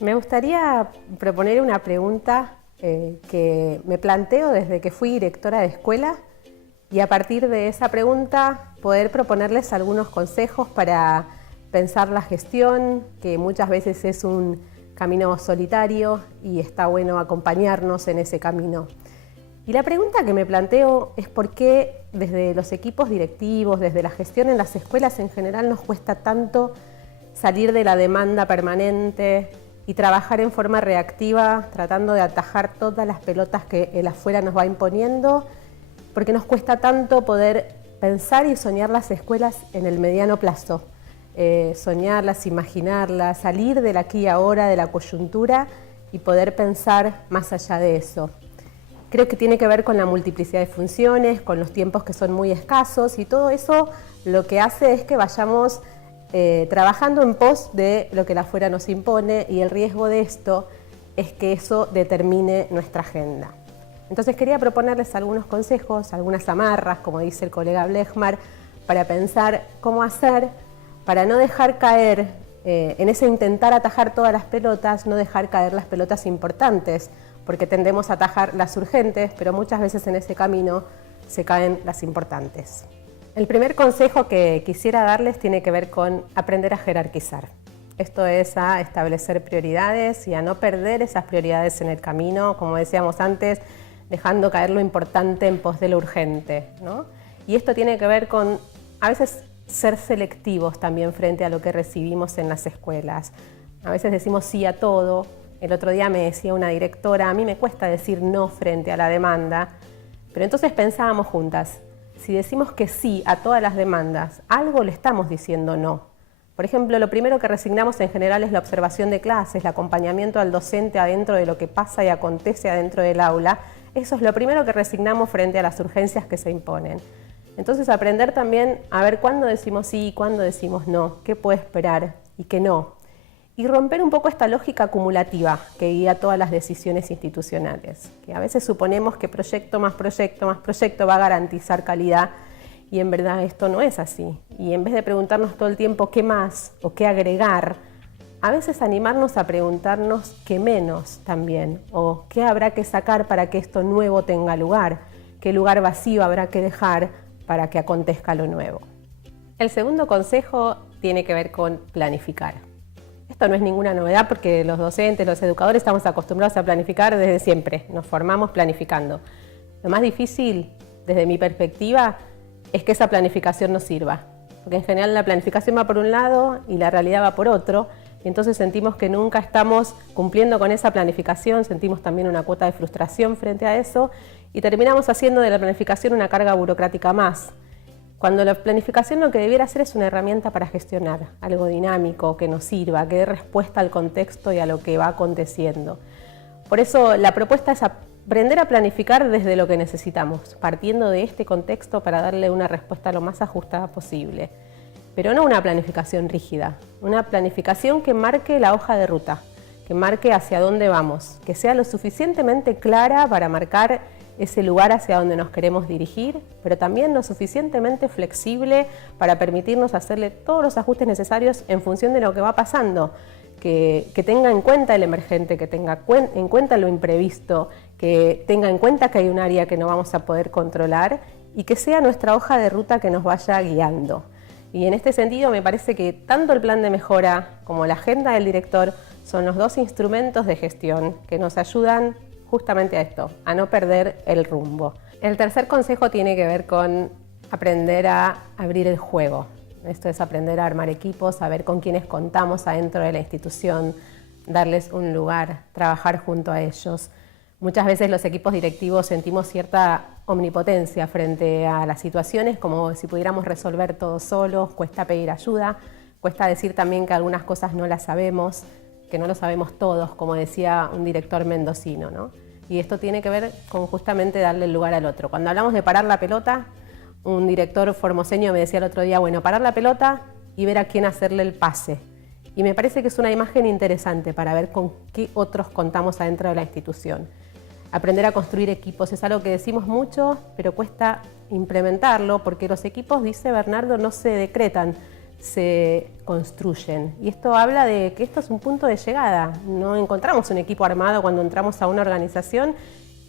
Me gustaría proponer una pregunta que me planteo desde que fui directora de escuela y a partir de esa pregunta poder proponerles algunos consejos para pensar la gestión, que muchas veces es un camino solitario y está bueno acompañarnos en ese camino. Y la pregunta que me planteo es por qué desde los equipos directivos, desde la gestión en las escuelas en general nos cuesta tanto salir de la demanda permanente y trabajar en forma reactiva, tratando de atajar todas las pelotas que el afuera nos va imponiendo, porque nos cuesta tanto poder pensar y soñar las escuelas en el mediano plazo, soñarlas, imaginarlas, salir del aquí y ahora, de la coyuntura y poder pensar más allá de eso. Creo que tiene que ver con la multiplicidad de funciones, con los tiempos que son muy escasos y todo eso lo que hace es que vayamos trabajando en pos de lo que la afuera nos impone y el riesgo de esto es que eso determine nuestra agenda. Entonces quería proponerles algunos consejos, algunas amarras, como dice el colega Blechmar, para pensar cómo hacer para no dejar caer, en ese intentar atajar todas las pelotas, no dejar caer las pelotas importantes, porque tendemos a atajar las urgentes, pero muchas veces en ese camino se caen las importantes. El primer consejo que quisiera darles tiene que ver con aprender a jerarquizar. Esto es a establecer prioridades y a no perder esas prioridades en el camino, como decíamos antes, dejando caer lo importante en pos de lo urgente, ¿no? Y esto tiene que ver con, a veces, ser selectivos también frente a lo que recibimos en las escuelas. A veces decimos sí a todo. El otro día me decía una directora, a mí me cuesta decir no frente a la demanda, pero entonces pensábamos juntas, si decimos que sí a todas las demandas, algo le estamos diciendo no. Por ejemplo, lo primero que resignamos en general es la observación de clases, el acompañamiento al docente adentro de lo que pasa y acontece adentro del aula. Eso es lo primero que resignamos frente a las urgencias que se imponen. Entonces aprender también a ver cuándo decimos sí y cuándo decimos no, qué puede esperar y qué no. Y romper un poco esta lógica acumulativa que guía todas las decisiones institucionales, que a veces suponemos que proyecto más proyecto más proyecto va a garantizar calidad y en verdad esto no es así. Y en vez de preguntarnos todo el tiempo qué más o qué agregar, a veces animarnos a preguntarnos qué menos también o qué habrá que sacar para que esto nuevo tenga lugar, qué lugar vacío habrá que dejar para que acontezca lo nuevo. El segundo consejo tiene que ver con planificar. Esto no es ninguna novedad porque los docentes, los educadores estamos acostumbrados a planificar desde siempre, nos formamos planificando. Lo más difícil, desde mi perspectiva, es que esa planificación nos sirva, porque en general la planificación va por un lado y la realidad va por otro, y entonces sentimos que nunca estamos cumpliendo con esa planificación, sentimos también una cuota de frustración frente a eso, y terminamos haciendo de la planificación una carga burocrática más. Cuando la planificación lo que debiera ser es una herramienta para gestionar, algo dinámico, que nos sirva, que dé respuesta al contexto y a lo que va aconteciendo. Por eso la propuesta es aprender a planificar desde lo que necesitamos, partiendo de este contexto para darle una respuesta lo más ajustada posible. Pero no una planificación rígida, una planificación que marque la hoja de ruta, que marque hacia dónde vamos, que sea lo suficientemente clara para marcar ese lugar hacia donde nos queremos dirigir, pero también lo suficientemente flexible para permitirnos hacerle todos los ajustes necesarios en función de lo que va pasando, que tenga en cuenta el emergente, que tenga en cuenta lo imprevisto, que tenga en cuenta que hay un área que no vamos a poder controlar y que sea nuestra hoja de ruta que nos vaya guiando. Y en este sentido me parece que tanto el plan de mejora como la agenda del director son los dos instrumentos de gestión que nos ayudan justamente a esto, a no perder el rumbo. El tercer consejo tiene que ver con aprender a abrir el juego. Esto es aprender a armar equipos, a ver con quiénes contamos adentro de la institución, darles un lugar, trabajar junto a ellos. Muchas veces los equipos directivos sentimos cierta omnipotencia frente a las situaciones, como si pudiéramos resolver todo solos, cuesta pedir ayuda, cuesta decir también que algunas cosas no las sabemos, que no lo sabemos todos, como decía un director mendocino, ¿no? Y esto tiene que ver con justamente darle el lugar al otro. Cuando hablamos de parar la pelota, un director formoseño me decía el otro día, bueno, parar la pelota y ver a quién hacerle el pase. Y me parece que es una imagen interesante para ver con qué otros contamos adentro de la institución. Aprender a construir equipos es algo que decimos mucho, pero cuesta implementarlo porque los equipos, dice Bernardo, no se decretan, se construyen. Y esto habla de que esto es un punto de llegada. No encontramos un equipo armado cuando entramos a una organización.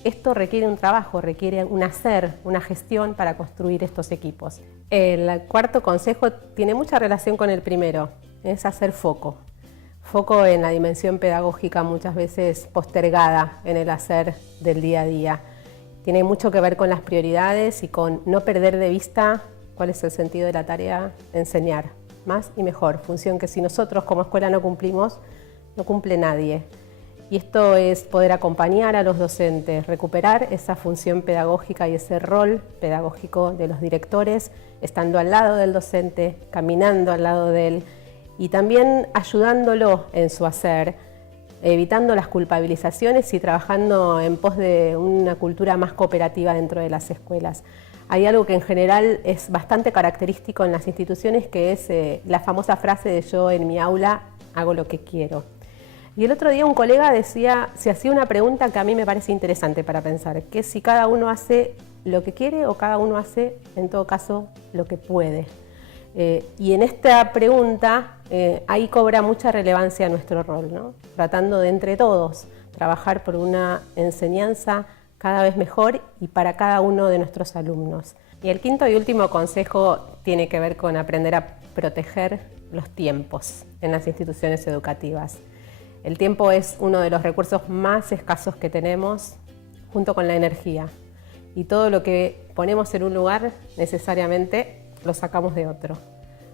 Esto requiere un trabajo, requiere un hacer, una gestión para construir estos equipos. El cuarto consejo tiene mucha relación con el primero, es hacer foco. Foco en la dimensión pedagógica muchas veces postergada en el hacer del día a día. Tiene mucho que ver con las prioridades y con no perder de vista cuál es el sentido de la tarea, enseñar más y mejor, función que si nosotros como escuela no cumplimos, no cumple nadie. Y esto es poder acompañar a los docentes, recuperar esa función pedagógica y ese rol pedagógico de los directores, estando al lado del docente, caminando al lado de él y también ayudándolo en su hacer, evitando las culpabilizaciones y trabajando en pos de una cultura más cooperativa dentro de las escuelas. Hay algo que en general es bastante característico en las instituciones, que es la famosa frase de yo en mi aula hago lo que quiero. Y el otro día un colega se hacía una pregunta que a mí me parece interesante para pensar, que es si cada uno hace lo que quiere o cada uno hace, en todo caso, lo que puede. Y en esta pregunta, ahí cobra mucha relevancia nuestro rol, ¿no? Tratando de entre todos trabajar por una enseñanza cada vez mejor y para cada uno de nuestros alumnos. Y el quinto y último consejo tiene que ver con aprender a proteger los tiempos en las instituciones educativas. El tiempo es uno de los recursos más escasos que tenemos, junto con la energía. Y todo lo que ponemos en un lugar, necesariamente lo sacamos de otro.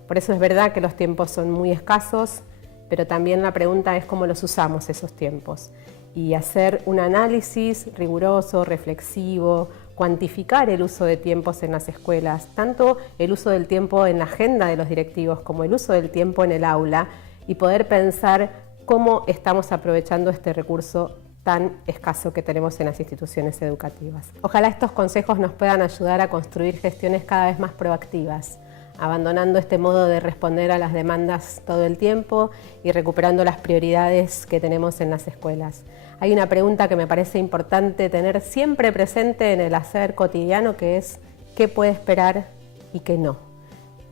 Por eso es verdad que los tiempos son muy escasos, pero también la pregunta es cómo los usamos esos tiempos. Y hacer un análisis riguroso, reflexivo, cuantificar el uso de tiempos en las escuelas, tanto el uso del tiempo en la agenda de los directivos como el uso del tiempo en el aula, y poder pensar cómo estamos aprovechando este recurso tan escaso que tenemos en las instituciones educativas. Ojalá estos consejos nos puedan ayudar a construir gestiones cada vez más proactivas, abandonando este modo de responder a las demandas todo el tiempo y recuperando las prioridades que tenemos en las escuelas. Hay una pregunta que me parece importante tener siempre presente en el hacer cotidiano, que es qué puede esperar y qué no.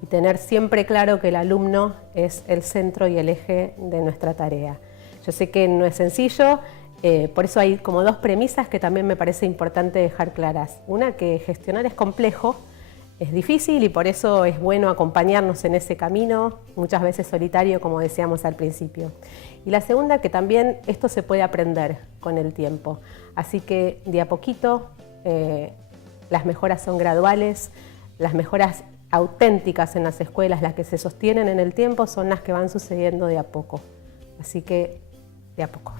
Y tener siempre claro que el alumno es el centro y el eje de nuestra tarea. Yo sé que no es sencillo, por eso hay como dos premisas que también me parece importante dejar claras. Una, que gestionar es complejo, es difícil y por eso es bueno acompañarnos en ese camino, muchas veces solitario, como decíamos al principio. Y la segunda, que también esto se puede aprender con el tiempo. Así que de a poquito las mejoras son graduales, las mejoras auténticas en las escuelas, las que se sostienen en el tiempo, son las que van sucediendo de a poco. Así que de a poco.